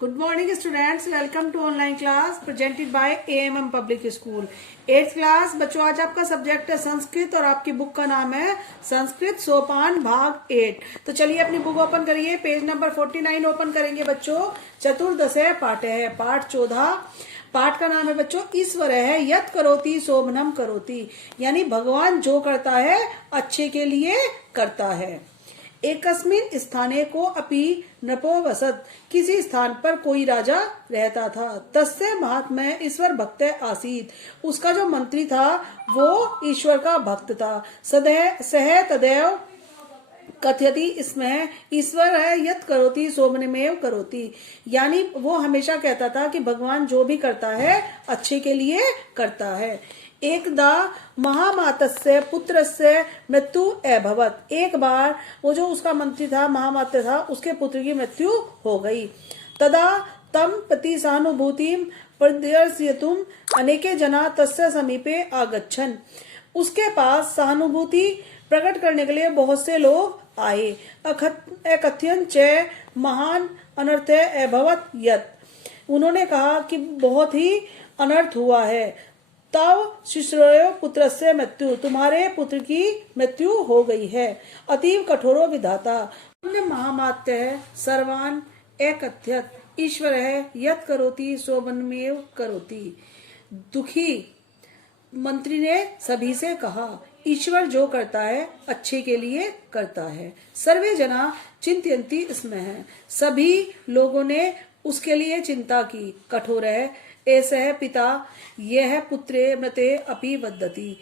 Good morning students, welcome to online class presented by AMM Public School 8th class. बच्चों आज आपका subject है संस्कृत और आपकी बुक का नाम है संस्कृत सोपान भाग 8। तो चलिए अपनी बुक ओपन करिए, पेज नंबर 49 ओपन करेंगे बच्चों। चतुर्दश पाठ है, पाठ 14। पाठ का नाम है बच्चों ईश्वर है यत करोति शोभनम करोति, यानी भगवान जो करता है अच्छे के लिए करता है। एकस्मिन स्थाने को अपि नृपो वसत, किसी स्थान पर कोई राजा रहता था। तस्य महात्म्य ईश्वर भक्त आसीत, उसका जो मंत्री था वो ईश्वर का भक्त था। सह तदैव कथयति इसमें ईश्वर है यत करोति शोभनमेव करोति, यानी वो हमेशा कहता था कि भगवान जो भी करता है अच्छे के लिए करता है। एकदा महामातस्य पुत्रस्य मृत्यु अभवत, एक बार वो जो उसका मंत्री था महामात्य था उसके पुत्र की मृत्यु हो गई। तदा तम प्रति सहानुभूति प्रदर्शयितुम अनेके जना तस्य समीपे आगच्छन्, उसके पास सहानुभूति प्रकट करने के लिए बहुत से लोग आए। अकथयन् च महान अनर्थ अभवत यत्, उन्होंने कहा कि बहुत ही अनर्थ हुआ है। तव शिश्रयो पुत्र से मृत्यु, तुम्हारे पुत्र की मृत्यु हो गई है। अतीव कठोरो विधाता महामात्य है सर्वान एकथ्यत, ईश्वर है यत करोति शोभनमेव करोति। दुखी मंत्री ने सभी से कहा ईश्वर जो करता है अच्छे के लिए करता है। सर्वे जना चिंतयन्ति इसमें है, सभी लोगों ने उसके लिए चिंता की। कठोर है ऐसा है पिता, यह है पुत्रे मृते अपि वदति,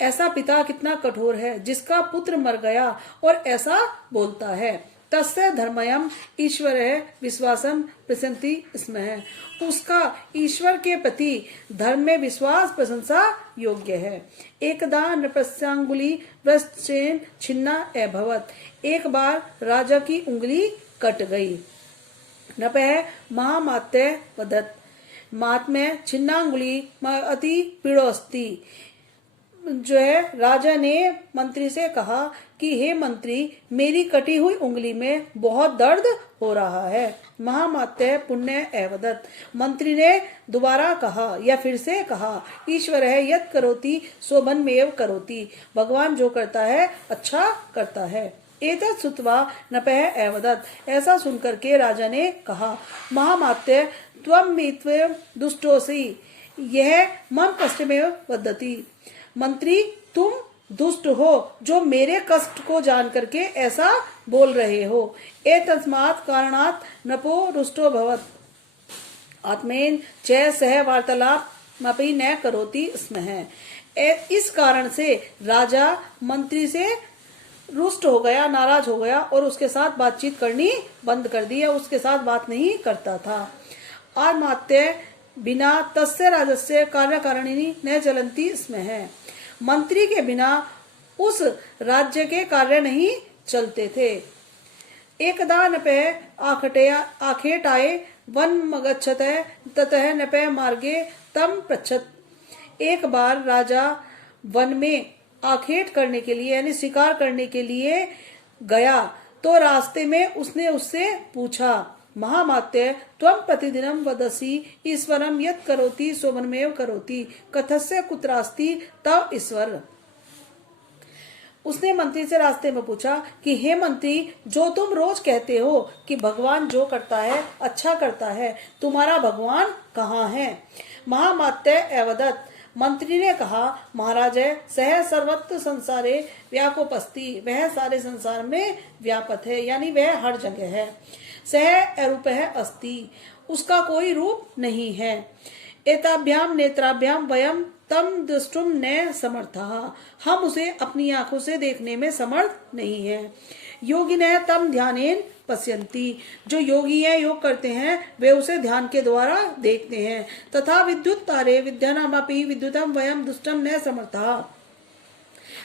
ऐसा पिता कितना कठोर है जिसका पुत्र मर गया और ऐसा बोलता है। तस्य धर्मयम ईश्वर है विश्वासन प्रसन्ति इसमें है, उसका ईश्वर के प्रति धर्म में विश्वास प्रशंसा योग्य है। एकदा नृपस्यांगुली वृश्चेन छिन्ना अभवत, एक बार राजा की उंगली कट गई। नृप महामात्य वदत, महात्म्य छिन्नांगुली अति पीड़ोस्ती, जो है राजा ने मंत्री से कहा कि हे मंत्री मेरी कटी हुई उंगली में बहुत दर्द हो रहा है। महामात्य पुण्य एवदत, मंत्री ने दोबारा कहा या फिर से कहा ईश्वर है यत करोति शोभनमेव करोति, भगवान जो करता है अच्छा करता है। एतत् श्रुत्वा नपः एवदत, ऐसा सुनकर के राजा ने कहा महामात्य त्वं मित्व दुष्टोसि, यह मम कष्टमेव वदति, मंत्री तुम दुष्ट हो जो मेरे कष्ट को जान करके ऐसा बोल रहे हो। एतस्मात् कारणात् नपो रुष्टो भवत् आत्मेन च सह वार्तालाप अपि न करोति स्मः, इस कारण से राजा मंत्री से रुष्ट हो गया, नाराज हो गया और उसके साथ बातचीत करनी बंद कर दी, उसके साथ बात नहीं करता था। आत्मात्य बिना तस्य राजस्य कार्यकारिणी न चलती इसमें है, मंत्री के बिना उस राज्य के कार्य नहीं चलते थे। एकदा नपे आखेटाए वन मगच्छत ततः नपे मार्गे तम पृच्छत, एक बार राजा वन में आखेट करने के लिए यानी शिकार करने के लिए गया तो रास्ते में उसने उससे पूछा महामात्य त्वं प्रतिदिनं वदसि ईश्वरं यत् करोति शोभनमेव करोति, कथस्य कुत्रास्ति तव ईश्वर। उसने मंत्री से रास्ते में पूछा कि हे मंत्री जो तुम रोज कहते हो कि भगवान जो करता है अच्छा करता है, तुम्हारा भगवान कहाँ है। महामात्य एवदत, मंत्री ने कहा महाराज सह सर्वत्र संसारे व्याकोपस्ति, वह सारे संसार में व्यापक है यानी वह हर जगह है। सह अरूप है अस्ति, उसका कोई रूप नहीं है। एताभ्याम नेत्राभ्याम वयम तम दृष्टुम न समर्थः, हम उसे अपनी आंखों से देखने में समर्थ नहीं है। योगिनः तम ध्यानेन पश्यन्ति, जो योगी है योग करते हैं वे उसे ध्यान के द्वारा देखते हैं। तथा विद्युत तारे विद्यानामपि विद्युतम वयम दुष्टम न समर्थः,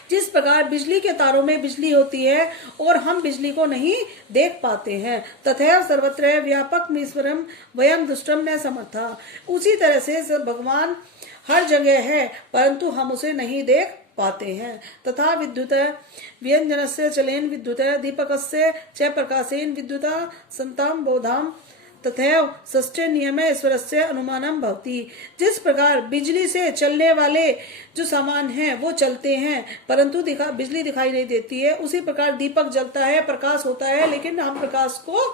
जिस प्रकार बिजली के तारों में बिजली होती है और हम बिजली को नहीं देख पाते हैं, तथैव सर्वत्र व्यापक ईश्वरम वयम दुष्टम न समर्थः, उसी तरह से भगवान हर जगह है परंतु हम उसे नहीं देख पाते हैं। तथा विद्युत व्यंजनस्य चलेन विद्युत दीपकस्य च प्रकाशेन विद्युत संताम बोधाम तथैव षष्ठे नियमे ईश्वरस्य अनुमानम भवति। जिस प्रकार बिजली से चलने वाले जो सामान हैं वो चलते हैं परंतु बिजली दिखाई नहीं देती है, उसी प्रकार दीपक जलता है, प्रकाश होता है, लेकिन हम प्रकाश को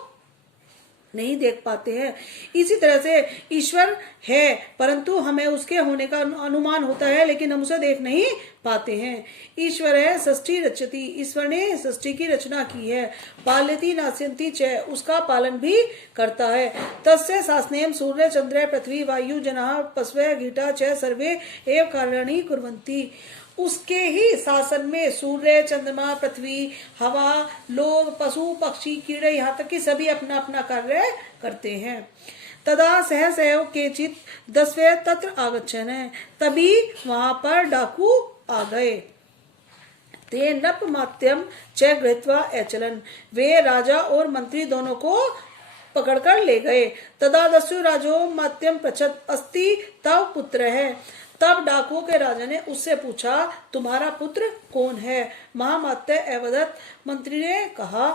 नहीं देख पाते हैं। इसी तरह से ईश्वर है परंतु हमें उसके होने का अनुमान होता है, लेकिन हम उसे देख नहीं पाते हैं। ईश्वर है षष्ठी रचति, ईश्वर ने षष्ठी की रचना की है। पालयति नास्यन्ति च, उसका पालन भी करता है। तस्य शासनेम सूर्य चंद्र पृथ्वी वायु जनाः पशवः कीटाः च सर्वे एव कार्याणि कुर्वन्ति। उसके ही शासन में सूर्य चंद्रमा पृथ्वी हवा लोग पशु पक्षी कीड़े यहाँ तक कि सभी अपना अपना कार्य करते हैं। तदा सहसैव केचित 10वें तत्र आगच्छन्, तभी वहां पर डाकू आ गए। ते नपमात्यम च गृहीत्वा अचलन, वे राजा और मंत्री दोनों को पकड़कर ले गए। तदा दस्यु राजो मात्यम पृच्छत् अस्ति तव पुत्र है। तब डाकुओं के राजा ने उससे पूछा तुम्हारा पुत्र कौन है। महामात्य अवदत्, मंत्री ने कहा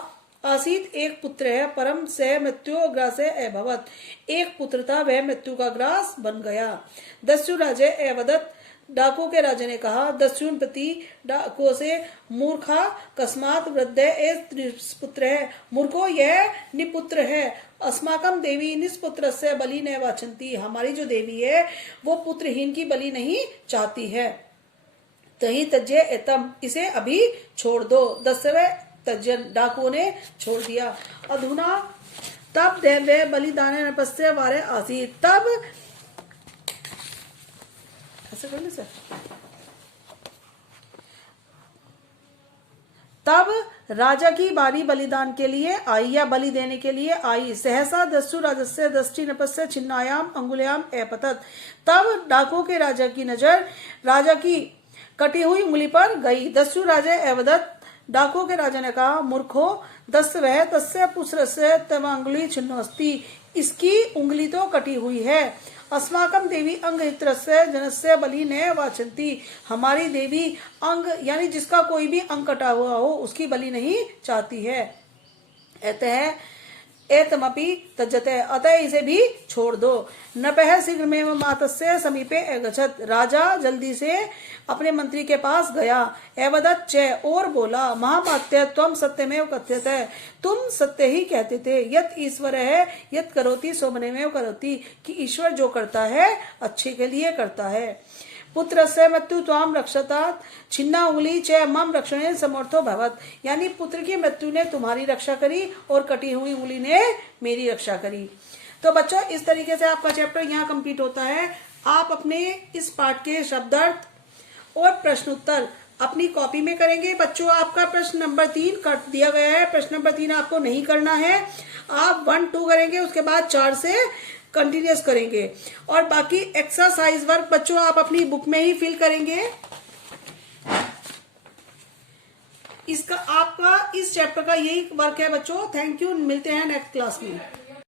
आसीत एक पुत्र है परम से मृत्यु ग्रासे अभवत, एक पुत्र था वह मृत्यु का ग्रास बन गया। दस्यु राजे अवदत्, डाकुओं के राजा ने कहा दस्युन प्रति डाकुओं से मूर्खा कस्मात वृद्ध पुत्र है, मूर्खो यह निपुत्र है। अस्माकम देवी निष्पुत्र से बलि न वाचंती, हमारी जो देवी है वो पुत्रहीन की बलि नहीं चाहती है। तही तज्जे एतम, इसे अभी छोड़ दो। 10वें तज्जन, डाकुओं ने छोड़ दिया। अधुना तब देव बलिदान नपस्य वारे आसी, तब ऐसे कर ले सर। तब राजा की बारी बलिदान के लिए आई या बलि देने के लिए आई। सहसा दस्यु राजस्य दृष्टि नपस्य छिन्नायाम अंगुल्याम अपतत, तब डाकुओं के राजा की नजर राजा की कटी हुई उंगली पर गई। दस्यु राजा अवदत्, डाकुओं के राजा ने कहा मूर्खो दस्वः तस्य पुत्रस्य तव अंगुली छिन्नोस्ति, इसकी उंगली तो कटी हुई है। अस्माकम देवी अंग हित्रस्य जनस्य बलि न वाचंती, हमारी देवी अंग यानी जिसका कोई भी अंग कटा हुआ हो उसकी बलि नहीं चाहती है। अतः एतमपि तज्जते, अतः इसे भी छोड़ दो। नपह शीघ्र में मातस्य समीपे अगच्छत्, राजा जल्दी से अपने मंत्री के पास गया। एवदत् च, और बोला महामात्य त्वं सत्यमेव कथ्यते, तुम सत्य ही कहते थे। यत ईश्वर है यत करोति सोमनेमेव करोति, कि ईश्वर जो करता है अच्छे के लिए करता है। पुत्र से मृत्यु त्वाम रक्षता छिन्ना उंगली च मम रक्षणे समर्थो भवत, यानी पुत्र की मृत्यु ने तुम्हारी रक्षा करी और कटी हुई उंगली ने मेरी रक्षा करी। तो बच्चों इस तरीके से आपका चैप्टर यहाँ कंप्लीट होता है। आप अपने इस पाठ के शब्दार्थ और प्रश्न उत्तर अपनी कॉपी में करेंगे। बच्चों आपका प्रश्न नंबर 3 कर दिया गया है, प्रश्न नंबर 3 आपको नहीं करना है। आप 1, 2 करेंगे, उसके बाद 4 से कंटिन्यूस करेंगे और बाकी एक्सरसाइज वर्क बच्चों आप अपनी बुक में ही फिल करेंगे। इसका आपका इस चैप्टर का यही वर्क है बच्चों। थैंक यू, मिलते हैं नेक्स्ट क्लास में।